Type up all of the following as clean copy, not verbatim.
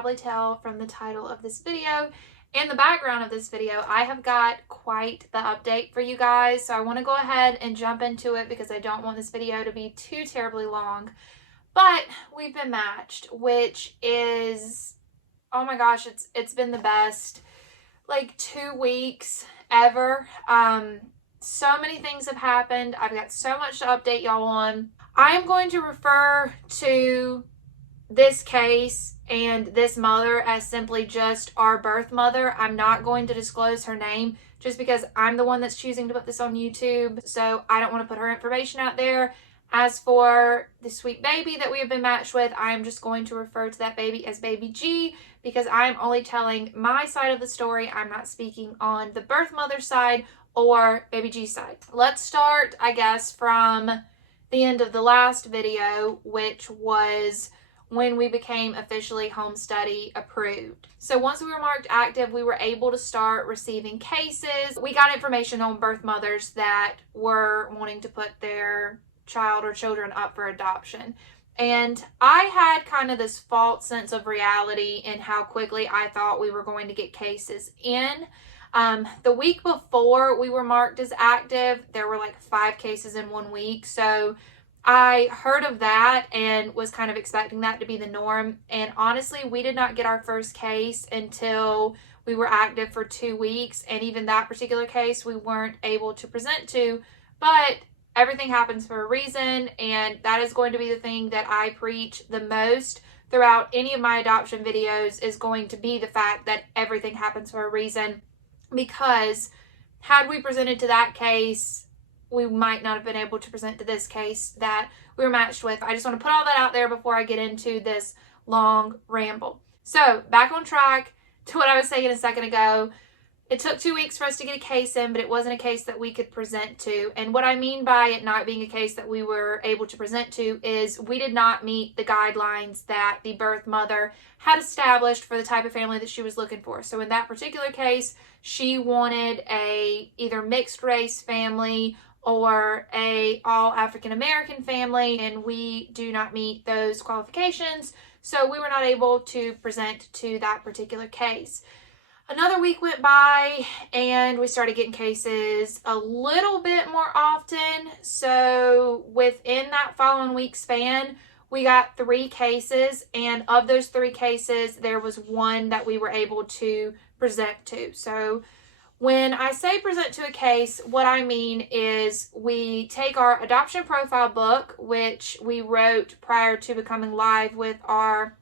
probably tell from the title of this video and the background of this video, I have got quite the update for you guys. So I want to go ahead and jump into it because I don't want this video to be too terribly long. But we've been matched, which is, oh my gosh, it's been the best like 2 weeks ever. So many things have happened. I've got so much to update y'all on. I am going to refer to this case and this mother as simply just our birth mother. I'm not going to disclose her name just because I'm the one that's choosing to put this on YouTube. So I don't want to put her information out there. As for the sweet baby that we have been matched with, I am just going to refer to that baby as baby G because I'm only telling my side of the story. I'm not speaking on the birth mother side or baby G side. Let's start, I guess, from the end of the last video, which was when we became officially home study approved. So once we were marked active, we were able to start receiving cases. We got information on birth mothers that were wanting to put their child or children up for adoption. And I had kind of this false sense of reality in how quickly I thought we were going to get cases in. The week before we were marked as active, there were like 5 cases in 1 week. So I heard of that and was kind of expecting that to be the norm. And honestly, we did not get our first case until we were active for 2 weeks. And even that particular case, we weren't able to present to, but everything happens for a reason. And that is going to be the thing that I preach the most throughout any of my adoption videos, is going to be the fact that everything happens for a reason. Because had we presented to that case, we might not have been able to present to this case that we were matched with. I just want to put all that out there before I get into this long ramble. So back on track to what I was saying a second ago. It took 2 weeks for us to get a case in, but it wasn't a case that we could present to. And what I mean by it not being a case that we were able to present to is we did not meet the guidelines that the birth mother had established for the type of family that she was looking for. So in that particular case, she wanted a either mixed race family or a all African American family, and we do not meet those qualifications. So we were not able to present to that particular case. Another week went by and we started getting cases a little bit more often. So within that following week span, we got 3 cases, and of those 3 cases, there was 1 that we were able to present to. So when I say present to a case, what I mean is we take our adoption profile book, which we wrote prior to becoming live with our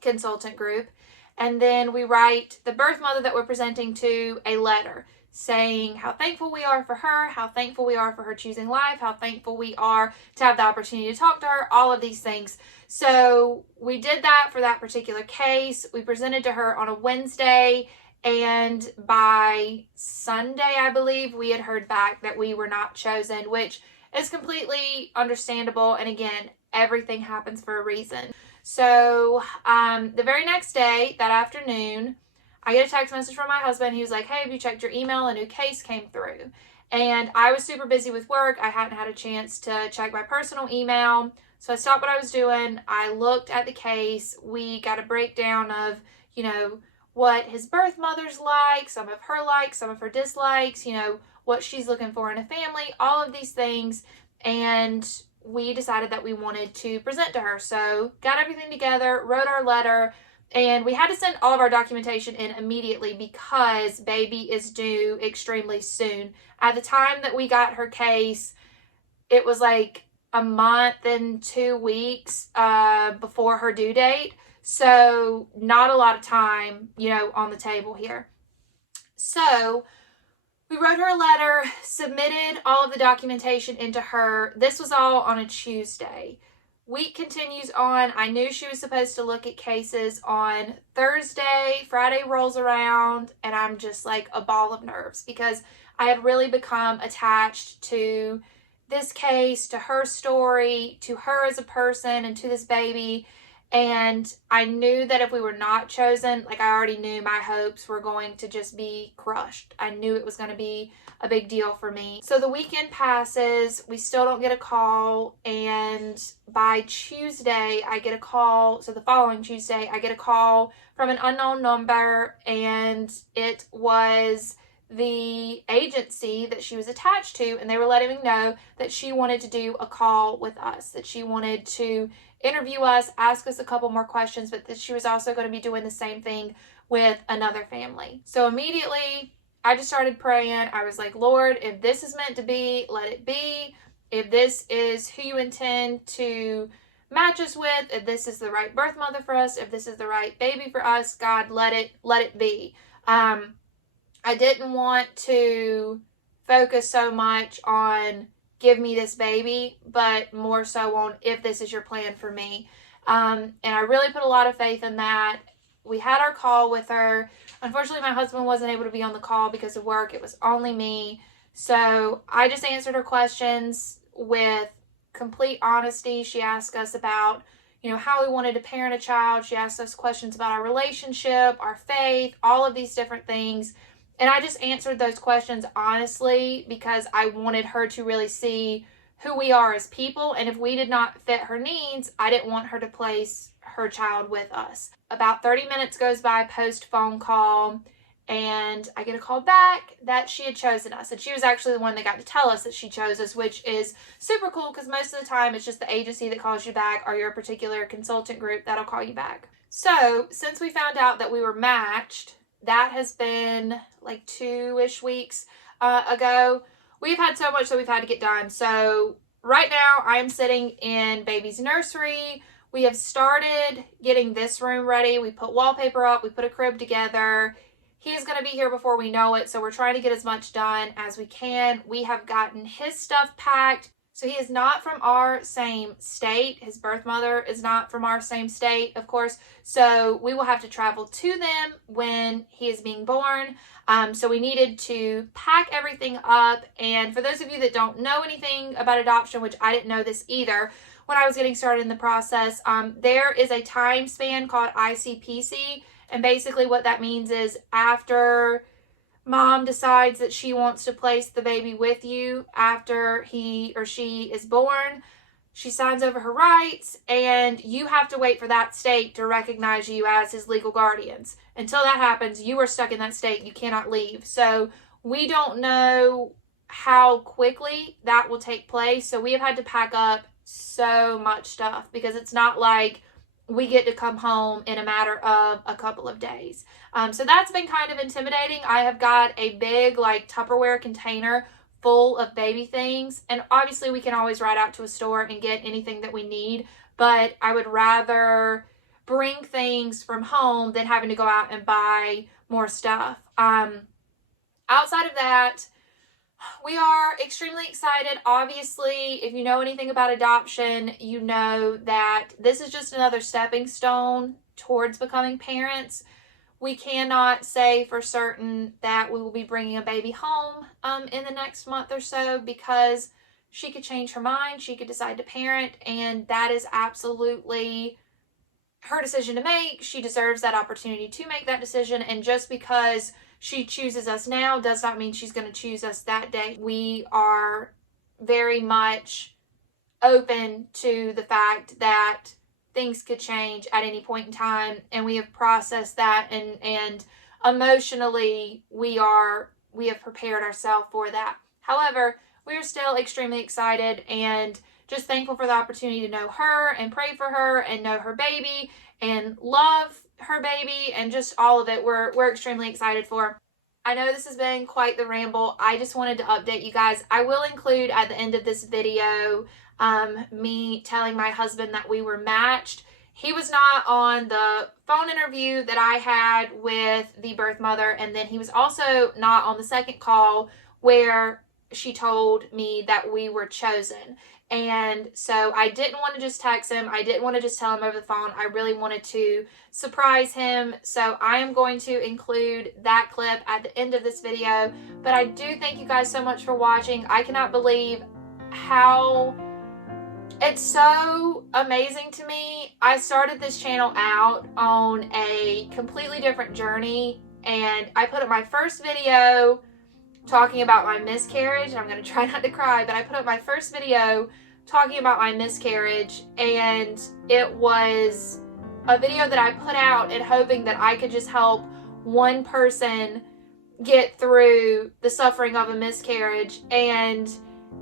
consultant group, and then we write the birth mother that we're presenting to a letter saying how thankful we are for her, how thankful we are for her choosing life, how thankful we are to have the opportunity to talk to her, all of these things. So we did that for that particular case. We presented to her on a Wednesday, and by Sunday, I believe, we had heard back that we were not chosen, which is completely understandable. And again, everything happens for a reason. So the very next day, that afternoon, I get a text message from my husband. He was like, hey, have you checked your email? A new case came through. And I was super busy with work. I hadn't had a chance to check my personal email. So I stopped what I was doing. I looked at the case. We got a breakdown of, what his birth mother's like, some of her likes, some of her dislikes, what she's looking for in a family, all of these things. And we decided that we wanted to present to her. So got everything together, wrote our letter, and we had to send all of our documentation in immediately because baby is due extremely soon. At the time that we got her case, it was like a month and 2 weeks before her due date. So not a lot of time, on the table here. So we wrote her a letter, submitted all of the documentation into her. This was all on a Tuesday. Week continues on. I knew she was supposed to look at cases on Thursday. Friday rolls around, and I'm just like a ball of nerves because I had really become attached to this case, to her story, to her as a person, and to this baby. And I knew that if we were not chosen, like I already knew my hopes were going to just be crushed. I knew it was going to be a big deal for me. So the weekend passes, we still don't get a call, and by Tuesday I get a call. So the following Tuesday I get a call from an unknown number, and it was the agency that she was attached to, and they were letting me know that she wanted to do a call with us, that she wanted to interview us, ask us a couple more questions, but that she was also going to be doing the same thing with another family. So immediately I just started praying. I was like, Lord, if this is meant to be, let it be. If this is who you intend to match us with, if this is the right birth mother for us, if this is the right baby for us, God, let it be. I didn't want to focus so much on give me this baby, but more so on if this is your plan for me. And I really put a lot of faith in that. We had our call with her. Unfortunately, my husband wasn't able to be on the call because of work. It was only me. So I just answered her questions with complete honesty. She asked us about, how we wanted to parent a child. She asked us questions about our relationship, our faith, all of these different things. And I just answered those questions honestly because I wanted her to really see who we are as people. And if we did not fit her needs, I didn't want her to place her child with us. About 30 minutes goes by post phone call, and I get a call back that she had chosen us. And she was actually the one that got to tell us that she chose us, which is super cool because most of the time it's just the agency that calls you back or your particular consultant group that'll call you back. So since we found out that we were matched, that has been like 2-ish weeks ago. We've had so much that we've had to get done. So right now I am sitting in baby's nursery. We have started getting this room ready. We put wallpaper up. We put a crib together. He is going to be here before we know it. So we're trying to get as much done as we can. We have gotten his stuff packed. So he is not from our same state. His birth mother is not from our same state, of course. So we will have to travel to them when he is being born. So we needed to pack everything up. And for those of you that don't know anything about adoption, which I didn't know this either when I was getting started in the process, there is a time span called ICPC. And basically what that means is after Mom decides that she wants to place the baby with you after he or she is born, she signs over her rights, and you have to wait for that state to recognize you as his legal guardians. Until that happens, you are stuck in that state. You cannot leave. So we don't know how quickly that will take place. So we have had to pack up so much stuff because it's not like we get to come home in a matter of a couple of days. So that's been kind of intimidating. I have got a big Tupperware container full of baby things. And obviously we can always ride out to a store and get anything that we need. But I would rather bring things from home than having to go out and buy more stuff. Outside of that, we are extremely excited. Obviously, if you know anything about adoption, you know that this is just another stepping stone towards becoming parents. We cannot say for certain that we will be bringing a baby home in the next month or so because she could change her mind. She could decide to parent, and that is absolutely her decision to make. She deserves that opportunity to make that decision, and just because she chooses us now does not mean she's going to choose us that day. We are very much open to the fact that things could change at any point in time, and we have processed that, and emotionally we have prepared ourselves for that. However, we are still extremely excited and just thankful for the opportunity to know her and pray for her and know her baby and love her baby and just all of it. We're extremely excited for. I know this has been quite the ramble. I just wanted to update you guys. I will include at the end of this video me telling my husband that we were matched. He was not on the phone interview that I had with the birth mother, and then he was also not on the second call where she told me that we were chosen. And so I didn't want to just text him. I didn't want to just tell him over the phone. I really wanted to surprise him. So I am going to include that clip at the end of this video. But I do thank you guys so much for watching. I cannot believe how It's so amazing to me. I started this channel out on a completely different journey, and I put up my first video talking about my miscarriage, and I'm going to try not to cry, but I put up my first video talking about my miscarriage, and it was a video that I put out and hoping that I could just help one person get through the suffering of a miscarriage. And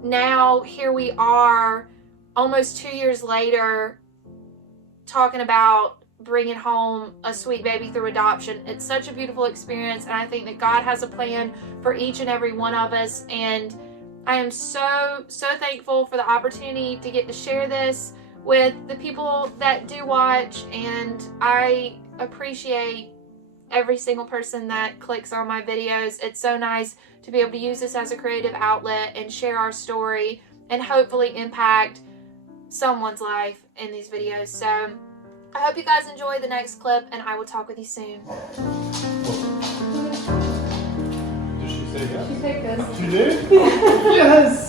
now here we are almost 2 years later talking about bringing home a sweet baby through adoption. It's such a beautiful experience, and I think that God has a plan for each and every one of us, and I am so thankful for the opportunity to get to share this with the people that do watch, and I appreciate every single person that clicks on my videos. It's so nice to be able to use this as a creative outlet and share our story and hopefully impact someone's life in these videos. So I hope you guys enjoy the next clip, and I will talk with you soon. Did she say yes? She picked us. She did? Yes.